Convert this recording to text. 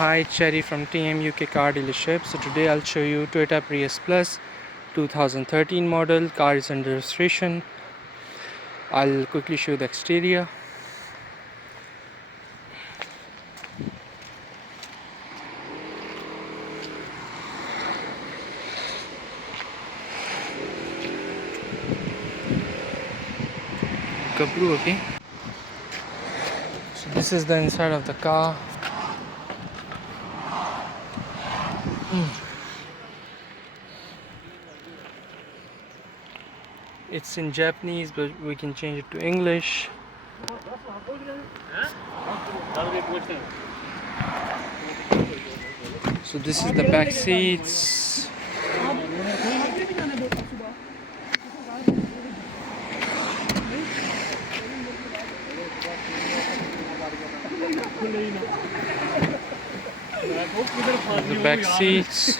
Hi, Cherry from TM UK Car Dealership. So today I'll show you Toyota Prius Plus 2013 model. Car is under registration. I'll quickly show you the exterior. Gabru, okay. So this is the inside of the car. It's in Japanese, but we can change it to English. So this is the back seats. The back seats.